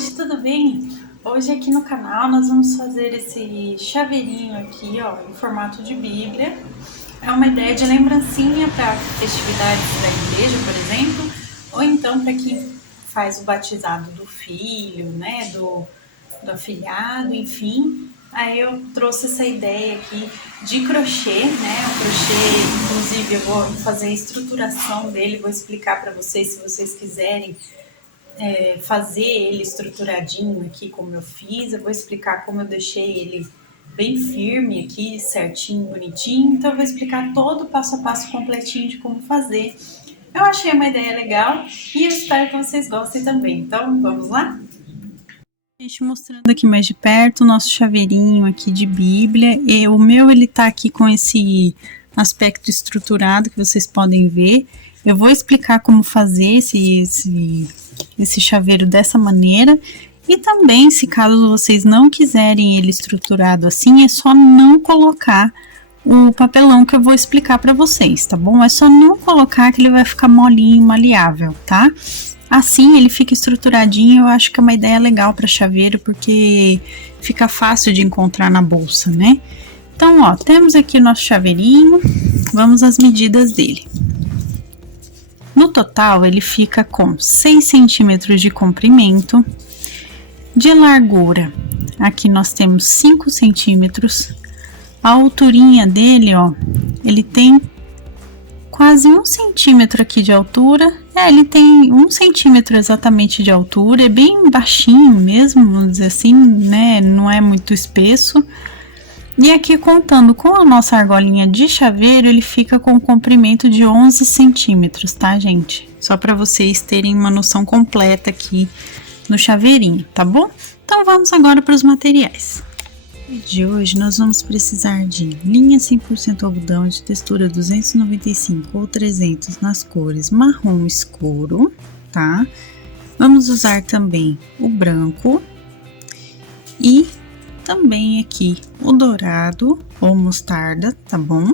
gente, tudo bem? Hoje aqui no canal nós vamos fazer esse chaveirinho aqui, ó, em formato de Bíblia. É uma ideia de lembrancinha para festividades da igreja, por exemplo, ou então para quem faz o batizado do filho, né, do afilhado, enfim. Aí eu trouxe essa ideia aqui de crochê, né? O crochê, inclusive, eu vou fazer a estruturação dele, vou explicar para vocês se vocês quiserem fazer ele estruturadinho aqui como eu fiz. Eu vou explicar como eu deixei ele bem firme aqui, certinho, bonitinho. Então eu vou explicar todo o passo a passo completinho de como fazer. Eu achei uma ideia legal e eu espero que vocês gostem também. Então vamos lá? Gente, mostrando aqui mais de perto o nosso chaveirinho aqui de Bíblia. E o meu, ele tá aqui com esse aspecto estruturado que vocês podem ver. Eu vou explicar como fazer esse chaveiro dessa maneira. E também, se caso vocês não quiserem ele estruturado assim, é só não colocar o papelão que eu vou explicar para vocês, tá bom? É só não colocar que ele vai ficar molinho, maleável, tá? Assim ele fica estruturadinho. Eu acho que é uma ideia legal para chaveiro, porque fica fácil de encontrar na bolsa, né? Então, ó, temos aqui o nosso chaveirinho. Vamos às medidas dele. No total, ele fica com 6 centímetros de comprimento, de largura. Aqui nós temos 5 centímetros. A alturinha dele, ó, ele tem quase 1 centímetro aqui de altura. Ele tem 1 centímetro exatamente de altura, é bem baixinho mesmo, vamos dizer assim, né? Não é muito espesso. E aqui, contando com a nossa argolinha de chaveiro, ele fica com um comprimento de 11 centímetros, tá, gente? Só para vocês terem uma noção completa aqui no chaveirinho, tá bom? Então, vamos agora para os materiais. De hoje nós vamos precisar de linha 100% algodão de textura 295 ou 300 nas cores marrom escuro, tá? Vamos usar também o branco e também aqui o dourado ou mostarda, tá bom?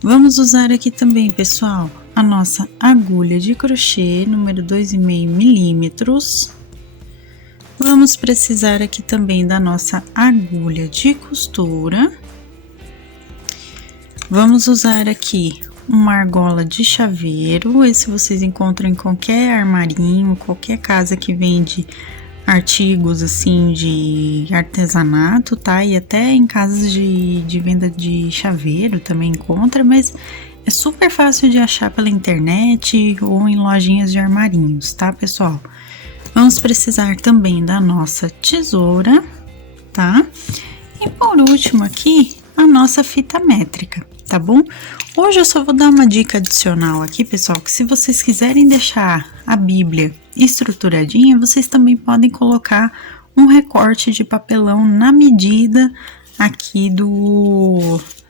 Vamos usar aqui também, pessoal, a nossa agulha de crochê número 2,5 milímetros. Vamos precisar aqui também da nossa agulha de costura. Vamos usar aqui uma argola de chaveiro. Esse vocês encontram em qualquer armarinho, qualquer casa que vende artigos assim de artesanato, tá? E até em casas de venda de chaveiro também encontra, mas é super fácil de achar pela internet ou em lojinhas de armarinhos, tá, pessoal? Vamos precisar também da nossa tesoura, tá? E por último aqui, a nossa fita métrica, tá bom? Hoje eu só vou dar uma dica adicional aqui, pessoal, que se vocês quiserem deixar a Bíblia estruturadinha, vocês também podem colocar um recorte de papelão na medida aqui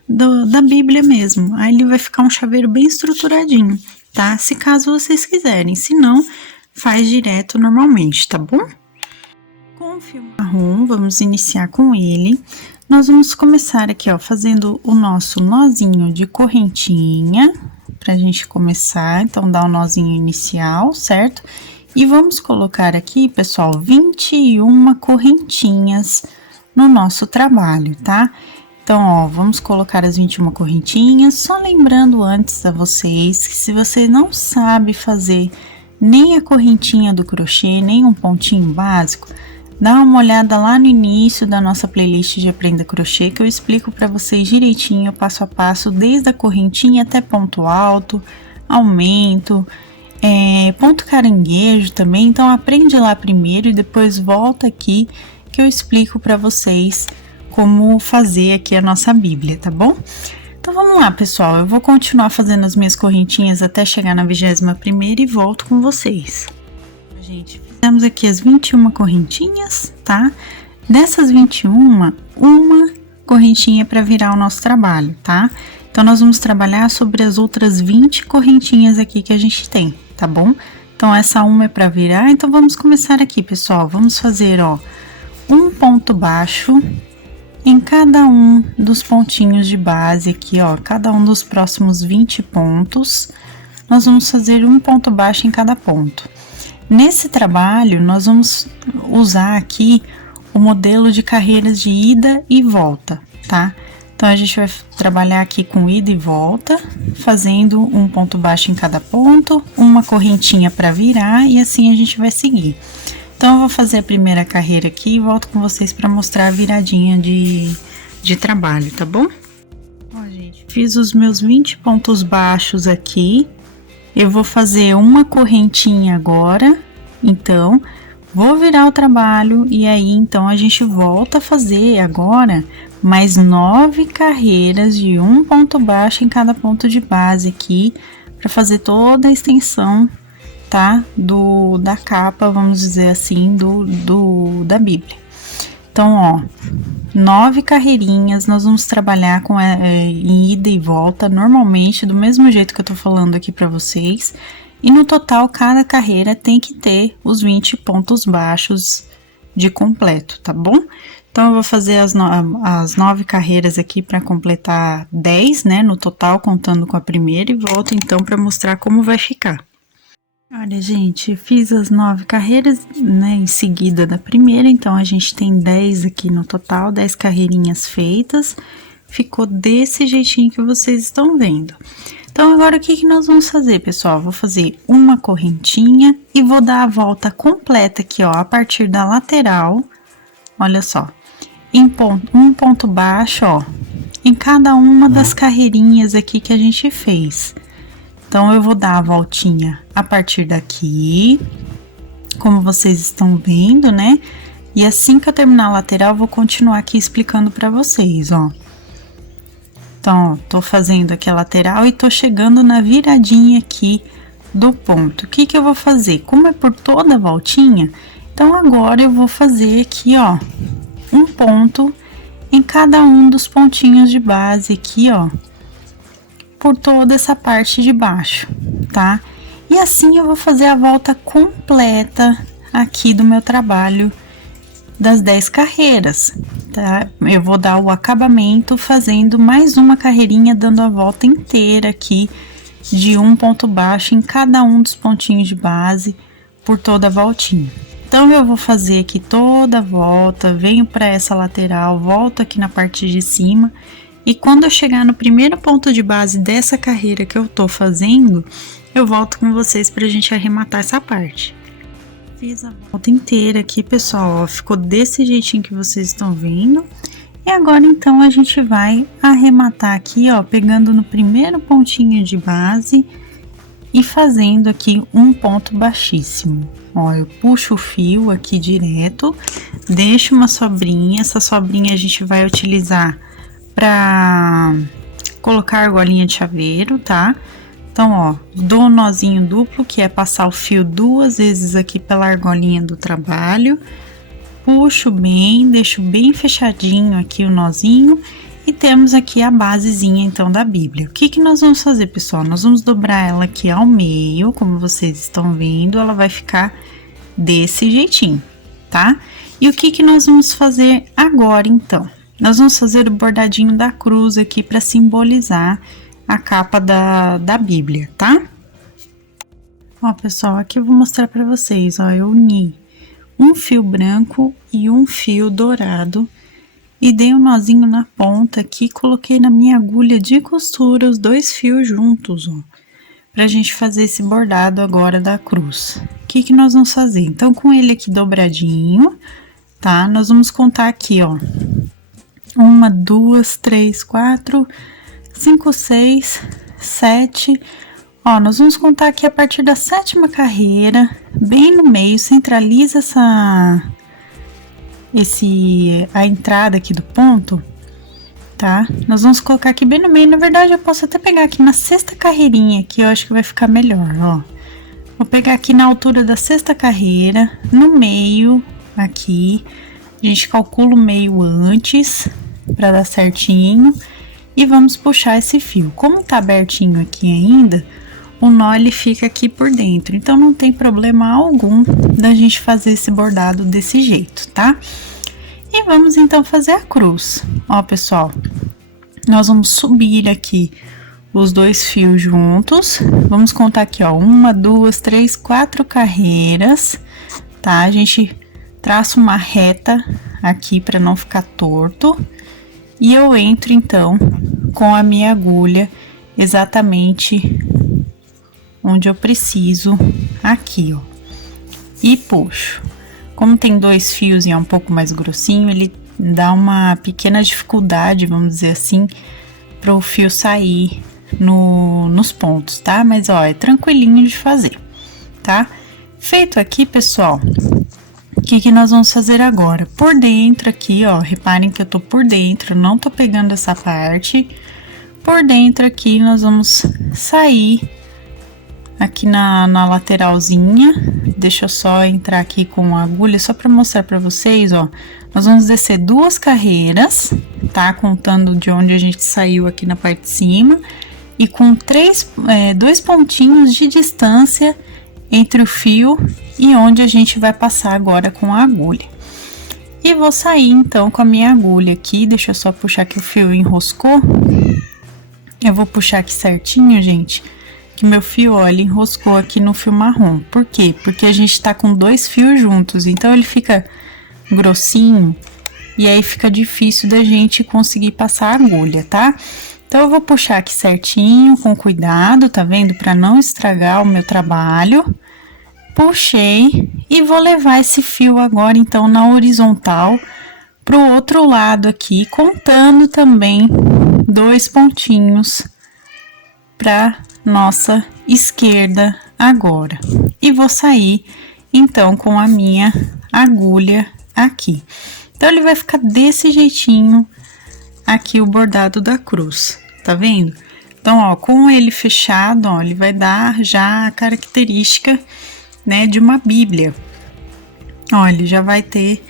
da Bíblia mesmo. Aí ele vai ficar um chaveiro bem estruturadinho, tá? Se caso vocês quiserem, se não, faz direto normalmente, tá bom? Com o fio marrom, vamos iniciar com ele. Nós vamos começar aqui, ó, fazendo o nosso nozinho de correntinha, pra gente começar. Então, dá o nozinho inicial, certo? E vamos colocar aqui, pessoal, 21 correntinhas no nosso trabalho, tá? Então, ó, vamos colocar as 21 correntinhas. Só lembrando antes a vocês que se você não sabe fazer nem a correntinha do crochê, nem um pontinho básico, dá uma olhada lá no início da nossa playlist de Aprenda Crochê, que eu explico para vocês direitinho, passo a passo, desde a correntinha até ponto alto, aumento, ponto caranguejo também. Então aprende lá primeiro e depois volta aqui que eu explico para vocês como fazer aqui a nossa Bíblia, tá bom? Então, vamos lá, pessoal, eu vou continuar fazendo as minhas correntinhas até chegar na 21ª e volto com vocês. Gente, fizemos aqui as 21 correntinhas, tá? Dessas 21, uma correntinha para virar o nosso trabalho, tá? Então, nós vamos trabalhar sobre as outras 20 correntinhas aqui que a gente tem, tá bom? Então, essa uma é para virar, então vamos começar aqui, pessoal. Vamos fazer, ó, um ponto baixo em cada um dos pontinhos de base aqui, ó, cada um dos próximos 20 pontos, nós vamos fazer um ponto baixo em cada ponto. Nesse trabalho, nós vamos usar aqui o modelo de carreiras de ida e volta, tá? Então, a gente vai trabalhar aqui com ida e volta, fazendo um ponto baixo em cada ponto, uma correntinha para virar e assim a gente vai seguir. Então, eu vou fazer a primeira carreira aqui e volto com vocês para mostrar a viradinha de trabalho, tá bom? Ó, gente, fiz os meus 20 pontos baixos aqui. Eu vou fazer uma correntinha agora, então, vou virar o trabalho e aí, então, a gente volta a fazer agora mais 9 carreiras de um ponto baixo em cada ponto de base aqui, para fazer toda a extensão, tá? Da capa, vamos dizer assim, da Bíblia. Então, ó, 9 carreirinhas, nós vamos trabalhar com em ida e volta, normalmente, do mesmo jeito que eu tô falando aqui para vocês. E no total, cada carreira tem que ter os 20 pontos baixos de completo, tá bom? Então, eu vou fazer as 9 carreiras aqui para completar 10, né, no total, contando com a primeira, e volto então para mostrar como vai ficar. Olha, gente, fiz as 9 carreiras, né, em seguida da primeira, então a gente tem 10 aqui no total, 10 carreirinhas feitas, ficou desse jeitinho que vocês estão vendo. Então, agora o que nós vamos fazer, pessoal? Vou fazer uma correntinha e vou dar a volta completa aqui, ó, a partir da lateral, olha só, um ponto baixo, ó, em cada uma das carreirinhas aqui que a gente fez. Então, eu vou dar a voltinha a partir daqui, como vocês estão vendo, né? E assim que eu terminar a lateral, eu vou continuar aqui explicando pra vocês, ó. Então, ó, tô fazendo aqui a lateral e tô chegando na viradinha aqui do ponto. O que eu vou fazer? Como é por toda a voltinha, então agora eu vou fazer aqui, ó, um ponto em cada um dos pontinhos de base aqui, ó, por toda essa parte de baixo, tá? E assim eu vou fazer a volta completa aqui do meu trabalho das 10 carreiras, tá? Eu vou dar o acabamento fazendo mais uma carreirinha, dando a volta inteira aqui de um ponto baixo em cada um dos pontinhos de base por toda a voltinha. Então, eu vou fazer aqui toda a volta, venho para essa lateral, volto aqui na parte de cima. E quando eu chegar no primeiro ponto de base dessa carreira que eu tô fazendo, eu volto com vocês pra gente arrematar essa parte. Fiz a volta inteira aqui, pessoal, ó, ficou desse jeitinho que vocês estão vendo. E agora, então, a gente vai arrematar aqui, ó, pegando no primeiro pontinho de base e fazendo aqui um ponto baixíssimo. Ó, eu puxo o fio aqui direto, deixo uma sobrinha, essa sobrinha a gente vai utilizar para colocar a argolinha de chaveiro, tá? Então, ó, dou um nozinho duplo, que é passar o fio 2 vezes aqui pela argolinha do trabalho, puxo bem, deixo bem fechadinho aqui o nozinho e temos aqui a basezinha, então, da Bíblia. O que nós vamos fazer, pessoal? Nós vamos dobrar ela aqui ao meio, como vocês estão vendo, ela vai ficar desse jeitinho, tá? E o que nós vamos fazer agora, então? Nós vamos fazer o bordadinho da cruz aqui para simbolizar a capa da Bíblia, tá? Ó, pessoal, aqui eu vou mostrar para vocês, ó, eu uni um fio branco e um fio dourado e dei um nozinho na ponta aqui, coloquei na minha agulha de costura os 2 fios juntos, ó, pra gente fazer esse bordado agora da cruz. O que nós vamos fazer? Então, com ele aqui dobradinho, tá? Nós vamos contar aqui, ó, 1, 2, 3, 4, 5, 6, 7. Ó, nós vamos contar aqui a partir da 7ª carreira, bem no meio, centraliza a entrada aqui do ponto, tá? Nós vamos colocar aqui bem no meio. Na verdade, eu posso até pegar aqui na 6ª carreirinha, que eu acho que vai ficar melhor, ó. Vou pegar aqui na altura da 6ª carreira, no meio, aqui. A gente calcula o meio antes, pra dar certinho. E vamos puxar esse fio. Como tá abertinho aqui ainda, o nó ele fica aqui por dentro. Então, não tem problema algum da gente fazer esse bordado desse jeito, tá? E vamos então fazer a cruz. Ó, pessoal, nós vamos subir aqui os 2 fios juntos. Vamos contar aqui, ó, 1, 2, 3, 4 carreiras, tá? A gente traça uma reta aqui para não ficar torto. E eu entro, então, com a minha agulha exatamente onde eu preciso, aqui, ó. E puxo. Como tem 2 fios e é um pouco mais grossinho, ele dá uma pequena dificuldade, vamos dizer assim, para o fio sair nos pontos, tá? Mas, ó, é tranquilinho de fazer, tá? Feito aqui, pessoal, o que nós vamos fazer agora? Por dentro aqui, ó, reparem que eu tô por dentro, não tô pegando essa parte. Por dentro aqui, nós vamos sair aqui na lateralzinha. Deixa eu só entrar aqui com a agulha, só para mostrar para vocês, ó. Nós vamos descer 2 carreiras, tá? Contando de onde a gente saiu aqui na parte de cima. E com 2 pontinhos de distância entre o fio e onde a gente vai passar agora com a agulha. E vou sair, então, com a minha agulha aqui. Deixa eu só puxar que o fio enroscou. Eu vou puxar aqui certinho, gente, que meu fio, ó, ele enroscou aqui no fio marrom. Por quê? Porque a gente tá com 2 fios juntos, então ele fica grossinho e aí fica difícil da gente conseguir passar a agulha, tá? Então, eu vou puxar aqui certinho, com cuidado, tá vendo? Pra não estragar o meu trabalho. Puxei e vou levar esse fio agora, então, na horizontal pro outro lado aqui, contando também 2 pontinhos pra nossa esquerda agora. E vou sair, então, com a minha agulha aqui. Então, ele vai ficar desse jeitinho aqui o bordado da cruz, tá vendo? Então, ó, com ele fechado, ó, ele vai dar já a característica, né, de uma Bíblia. Ó, ele já vai ter,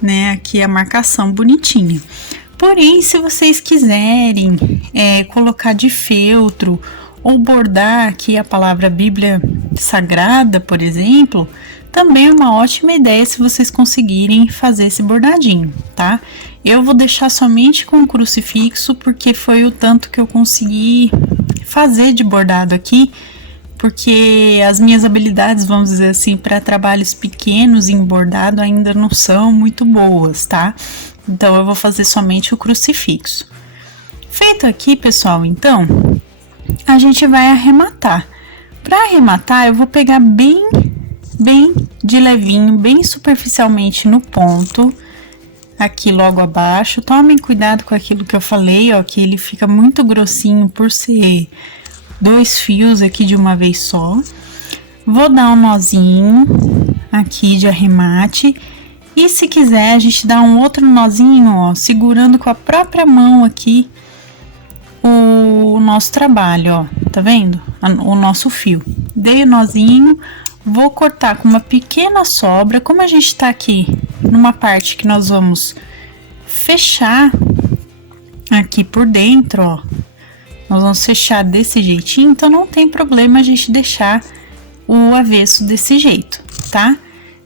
né, aqui a marcação bonitinha. Porém, se vocês quiserem colocar de feltro ou bordar aqui a palavra Bíblia Sagrada, por exemplo, também é uma ótima ideia se vocês conseguirem fazer esse bordadinho, tá? Eu vou deixar somente com o crucifixo, porque foi o tanto que eu consegui fazer de bordado aqui, porque as minhas habilidades, vamos dizer assim, para trabalhos pequenos em bordado ainda não são muito boas, tá? Então, eu vou fazer somente o crucifixo. Feito aqui, pessoal, então, a gente vai arrematar. Para arrematar, eu vou pegar bem de levinho, bem superficialmente no ponto, aqui logo abaixo. Tomem cuidado com aquilo que eu falei, ó, que ele fica muito grossinho por ser 2 fios aqui de uma vez só. Vou dar um nozinho aqui de arremate. E se quiser, a gente dá um outro nozinho, ó, segurando com a própria mão aqui o nosso trabalho, ó, tá vendo? O nosso fio. Dei o nozinho, vou cortar com uma pequena sobra. Como a gente tá aqui numa parte que nós vamos fechar aqui por dentro, ó, nós vamos fechar desse jeitinho, então não tem problema a gente deixar o avesso desse jeito, tá?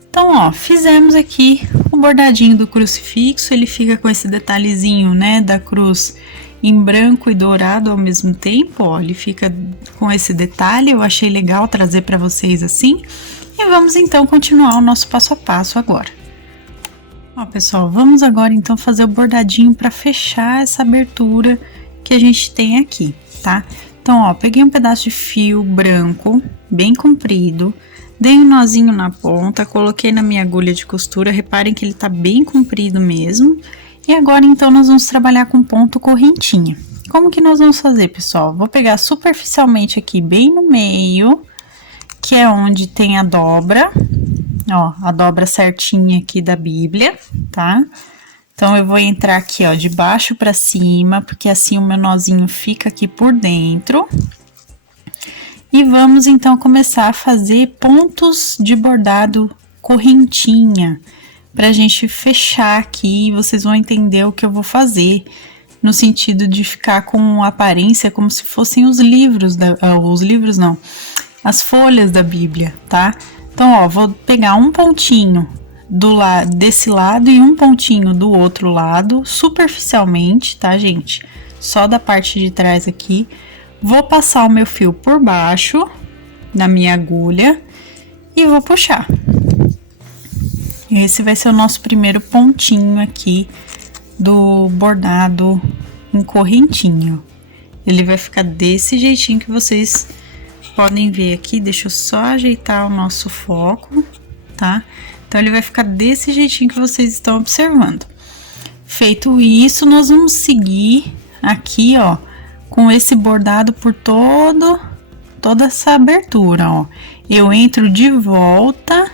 Então, ó, fizemos aqui o bordadinho do crucifixo, ele fica com esse detalhezinho, né, da cruz em branco e dourado ao mesmo tempo, ó, ele fica com esse detalhe, eu achei legal trazer para vocês assim. E vamos então continuar o nosso passo a passo agora. Ó, pessoal, vamos agora então fazer o bordadinho para fechar essa abertura que a gente tem aqui, tá? Então, ó, peguei um pedaço de fio branco, bem comprido, dei um nozinho na ponta, coloquei na minha agulha de costura, reparem que ele tá bem comprido mesmo. E agora, então, nós vamos trabalhar com ponto correntinha. Como que nós vamos fazer, pessoal? Vou pegar superficialmente aqui, bem no meio, que é onde tem a dobra, ó, a dobra certinha aqui da Bíblia, tá? Então, eu vou entrar aqui, ó, de baixo pra cima, porque assim o meu nozinho fica aqui por dentro. E vamos, então, começar a fazer pontos de bordado correntinha, pra gente fechar aqui, e vocês vão entender o que eu vou fazer, no sentido de ficar com aparência como se fossem os livros, as folhas da Bíblia, tá? Então, ó, vou pegar um pontinho desse lado e um pontinho do outro lado, superficialmente, tá, gente? Só da parte de trás aqui. Vou passar o meu fio por baixo da minha agulha e vou puxar. Esse vai ser o nosso primeiro pontinho aqui do bordado em correntinho. Ele vai ficar desse jeitinho que vocês podem ver aqui. Deixa eu só ajeitar o nosso foco, tá? Então, ele vai ficar desse jeitinho que vocês estão observando. Feito isso, nós vamos seguir aqui, ó, com esse bordado por toda essa abertura, ó. Eu entro de volta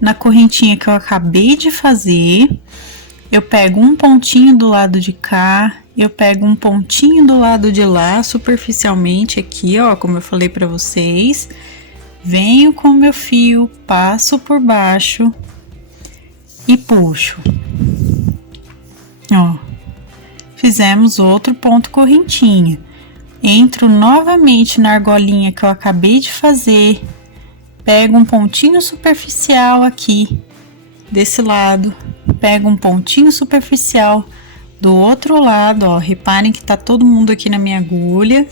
na correntinha que eu acabei de fazer. Eu pego um pontinho do lado de cá, eu pego um pontinho do lado de lá, superficialmente aqui, ó, como eu falei pra vocês. Venho com o meu fio, passo por baixo e puxo. Ó, fizemos outro ponto correntinha. Entro novamente na argolinha que eu acabei de fazer, pego um pontinho superficial aqui desse lado, pego um pontinho superficial do outro lado, ó, reparem que tá todo mundo aqui na minha agulha,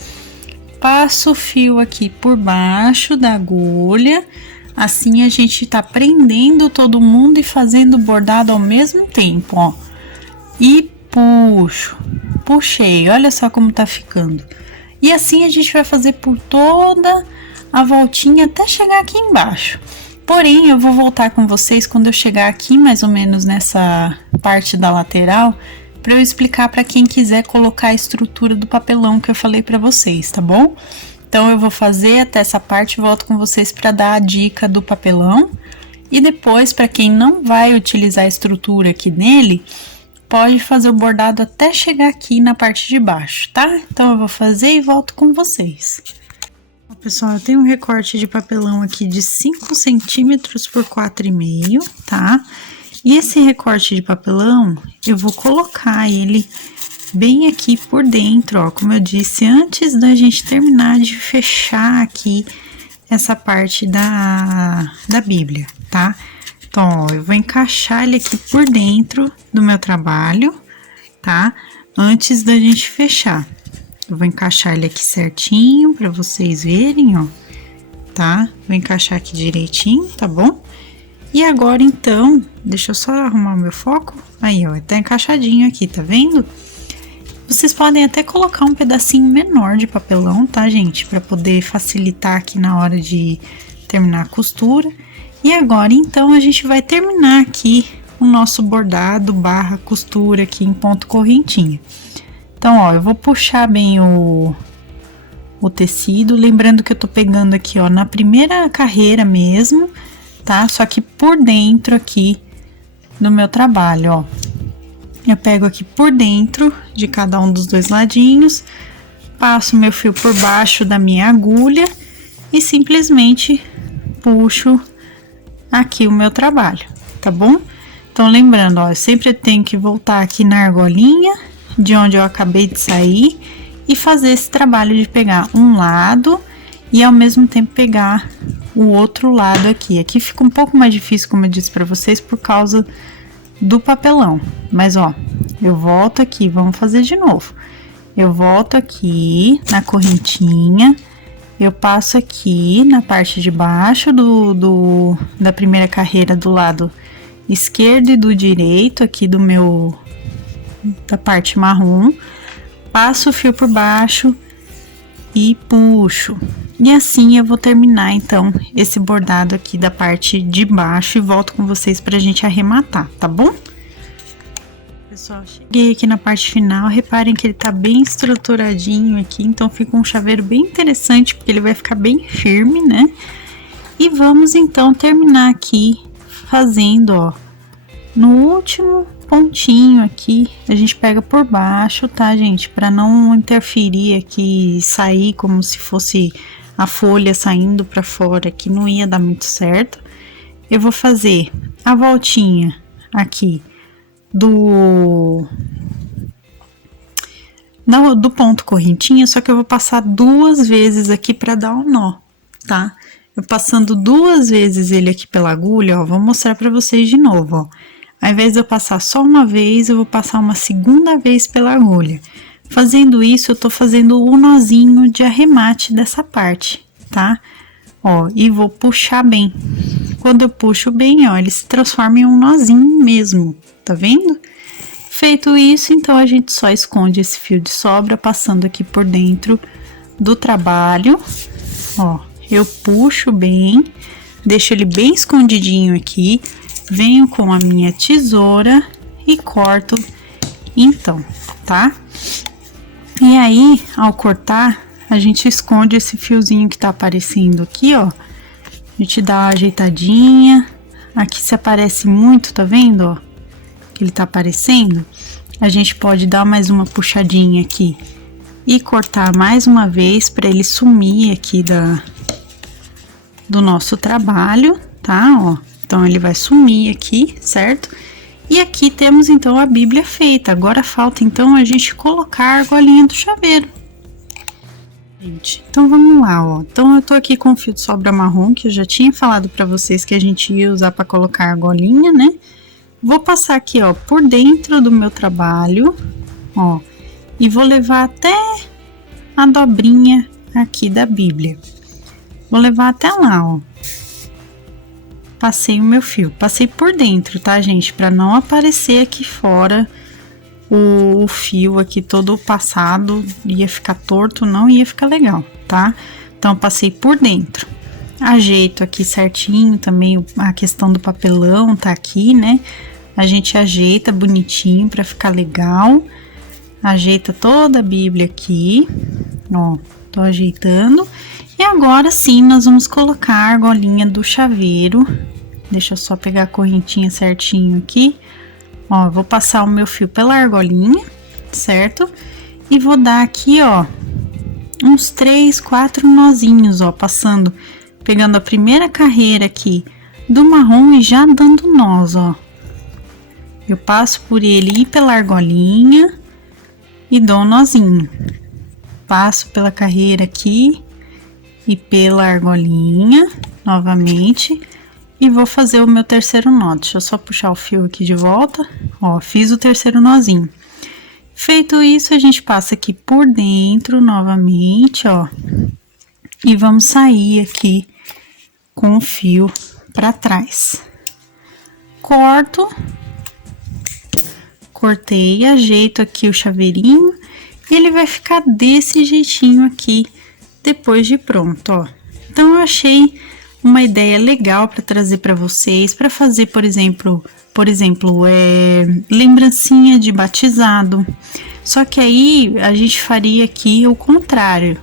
passo o fio aqui por baixo da agulha, assim a gente tá prendendo todo mundo e fazendo o bordado ao mesmo tempo, ó, e puxo, puxei, olha só como tá ficando. E assim a gente vai fazer por toda a voltinha até chegar aqui embaixo. Porém, eu vou voltar com vocês quando eu chegar aqui, mais ou menos nessa parte da lateral, para eu explicar para quem quiser colocar a estrutura do papelão que eu falei para vocês, tá bom? Então, eu vou fazer até essa parte e volto com vocês para dar a dica do papelão. E depois, para quem não vai utilizar a estrutura aqui nele, pode fazer o bordado até chegar aqui na parte de baixo, tá? Então, eu vou fazer e volto com vocês. Pessoal, eu tenho um recorte de papelão aqui de 5 centímetros por 4,5, tá? E esse recorte de papelão, eu vou colocar ele bem aqui por dentro, ó, como eu disse, antes da gente terminar de fechar aqui essa parte da Bíblia, tá? Então, ó, eu vou encaixar ele aqui por dentro do meu trabalho, tá? Antes da gente fechar. Eu vou encaixar ele aqui certinho pra vocês verem, ó, tá? Vou encaixar aqui direitinho, tá bom? E agora, então, deixa eu só arrumar o meu foco. Aí, ó, tá encaixadinho aqui, tá vendo? Vocês podem até colocar um pedacinho menor de papelão, tá, gente? Pra poder facilitar aqui na hora de terminar a costura. E agora, então, a gente vai terminar aqui o nosso bordado barra costura aqui em ponto correntinha. Então, ó, eu vou puxar bem o tecido, lembrando que eu tô pegando aqui, ó, na primeira carreira mesmo, tá? Só que por dentro aqui do meu trabalho, ó. Eu pego aqui por dentro de cada um dos dois ladinhos, passo meu fio por baixo da minha agulha e simplesmente puxo aqui o meu trabalho, tá bom? Então, lembrando, ó, eu sempre tenho que voltar aqui na argolinha de onde eu acabei de sair e fazer esse trabalho de pegar um lado e ao mesmo tempo pegar o outro lado aqui. Aqui fica um pouco mais difícil, como eu disse pra vocês, por causa do papelão. Mas, ó, eu volto aqui, vamos fazer de novo. Eu volto aqui na correntinha, eu passo aqui na parte de baixo da primeira carreira do lado esquerdo e do direito aqui da parte marrom, passo o fio por baixo e puxo. E assim eu vou terminar, então, esse bordado aqui da parte de baixo e volto com vocês pra gente arrematar, tá bom? Pessoal, cheguei aqui na parte final, reparem que ele tá bem estruturadinho aqui, então fica um chaveiro bem interessante, porque ele vai ficar bem firme, né? E vamos, então, terminar aqui fazendo, ó, no último pontinho aqui, a gente pega por baixo, tá, gente? Pra não interferir aqui e sair como se fosse a folha saindo pra fora, que não ia dar muito certo. Eu vou fazer a voltinha aqui do ponto correntinha, só que eu vou passar 2 vezes aqui pra dar um nó, tá? Eu passando 2 vezes ele aqui pela agulha, ó, vou mostrar pra vocês de novo, ó. Ao invés de eu passar só uma vez, eu vou passar uma segunda vez pela agulha. Fazendo isso, eu tô fazendo o nozinho de arremate dessa parte, tá? Ó, e vou puxar bem. Quando eu puxo bem, ó, ele se transforma em um nozinho mesmo, tá vendo? Feito isso, então a gente só esconde esse fio de sobra passando aqui por dentro do trabalho. Ó, eu puxo bem, deixo ele bem escondidinho aqui, venho com a minha tesoura e corto então, tá? E aí, ao cortar, a gente esconde esse fiozinho que tá aparecendo aqui, ó. A gente dá uma ajeitadinha. Aqui se aparece muito, tá vendo, ó? Que ele tá aparecendo. A gente pode dar mais uma puxadinha aqui e cortar mais uma vez para ele sumir aqui do nosso trabalho, tá? Ó, então ele vai sumir aqui, certo? E aqui temos então a Bíblia feita. Agora falta então a gente colocar a argolinha do chaveiro. Gente, então vamos lá, ó. Então eu tô aqui com o fio de sobra marrom, que eu já tinha falado para vocês que a gente ia usar para colocar a argolinha, né? Vou passar aqui, ó, por dentro do meu trabalho, ó, e vou levar até a dobrinha aqui da Bíblia. Vou levar até lá, ó. Passei o meu fio, passei por dentro, tá, gente? Para não aparecer aqui fora o fio aqui todo passado, ia ficar torto, não ia ficar legal, tá? Então, passei por dentro. Ajeito aqui certinho também a questão do papelão, tá aqui, né? A gente ajeita bonitinho para ficar legal. Ajeita toda a Bíblia aqui, ó, tô ajeitando. E agora sim, nós vamos colocar a argolinha do chaveiro. Deixa eu só pegar a correntinha certinho aqui. Ó, vou passar o meu fio pela argolinha, certo? E vou dar aqui, ó, uns 3, 4 nozinhos, ó, passando, pegando a primeira carreira aqui do marrom e já dando nós, ó. Eu passo por ele e pela argolinha e dou um nozinho. Passo pela carreira aqui e pela argolinha novamente. E vou fazer o meu terceiro nó. Deixa eu só puxar o fio aqui de volta. Ó, fiz o terceiro nozinho. Feito isso, a gente passa aqui por dentro novamente, ó. E vamos sair aqui com o fio para trás. Corto. Cortei, ajeito aqui o chaveirinho. E ele vai ficar desse jeitinho aqui, depois de pronto, ó. Então, eu achei uma ideia legal para trazer para vocês, para fazer, por exemplo, lembrancinha de batizado. Só que aí a gente faria aqui o contrário.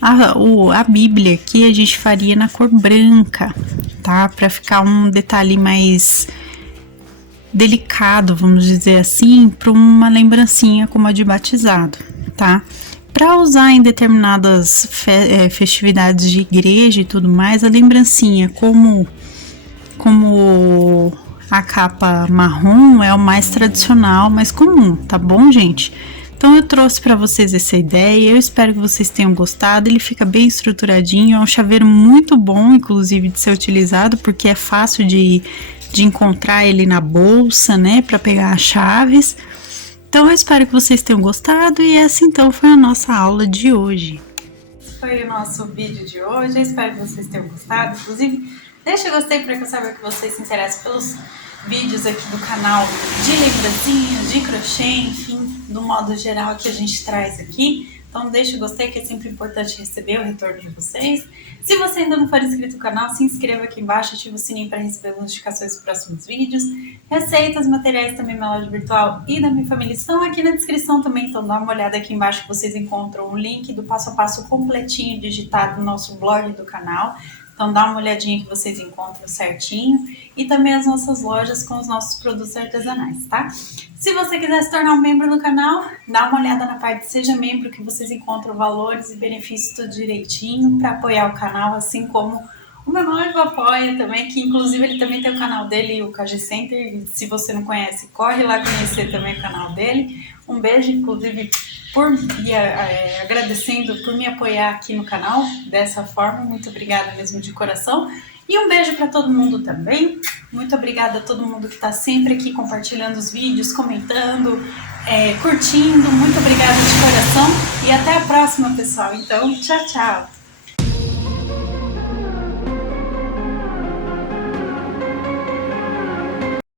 A Bíblia aqui a gente faria na cor branca, tá? Para ficar um detalhe mais delicado, vamos dizer assim, para uma lembrancinha como a de batizado, tá? Para usar em determinadas festividades de igreja e tudo mais, a lembrancinha como a capa marrom é o mais tradicional, mais comum, tá bom, gente? Então eu trouxe para vocês essa ideia, eu espero que vocês tenham gostado. Ele fica bem estruturadinho, é um chaveiro muito bom, inclusive, de ser utilizado, porque é fácil de encontrar ele na bolsa, né, para pegar as chaves. Então, eu espero que vocês tenham gostado e essa, então, foi a nossa aula de hoje. Esse foi o nosso vídeo de hoje, eu espero que vocês tenham gostado. Inclusive, deixa o gostei para que eu saiba que vocês se interessam pelos vídeos aqui do canal de lembrancinhas, de crochê, enfim, do modo geral que a gente traz aqui. Então, deixa o gostei, que é sempre importante receber o retorno de vocês. Se você ainda não for inscrito no canal, se inscreva aqui embaixo, ative o sininho para receber as notificações dos próximos vídeos. Receitas, materiais também da minha loja virtual e da minha família estão aqui na descrição também, então dá uma olhada aqui embaixo que vocês encontram o link do passo a passo completinho digitado no nosso blog do canal. Então dá uma olhadinha que vocês encontram certinho. E também as nossas lojas com os nossos produtos artesanais, tá? Se você quiser se tornar um membro do canal, dá uma olhada na parte de Seja Membro, que vocês encontram valores e benefícios tudo direitinho para apoiar o canal, assim como o meu noivo apoia também, que inclusive ele também tem o canal dele, o KG Center. Se você não conhece, corre lá conhecer também o canal dele. Um beijo, inclusive, agradecendo por me apoiar aqui no canal dessa forma. Muito obrigada mesmo de coração. E um beijo para todo mundo também. Muito obrigada a todo mundo que está sempre aqui compartilhando os vídeos, comentando, curtindo. Muito obrigada de coração e até a próxima, pessoal. Então, tchau, tchau!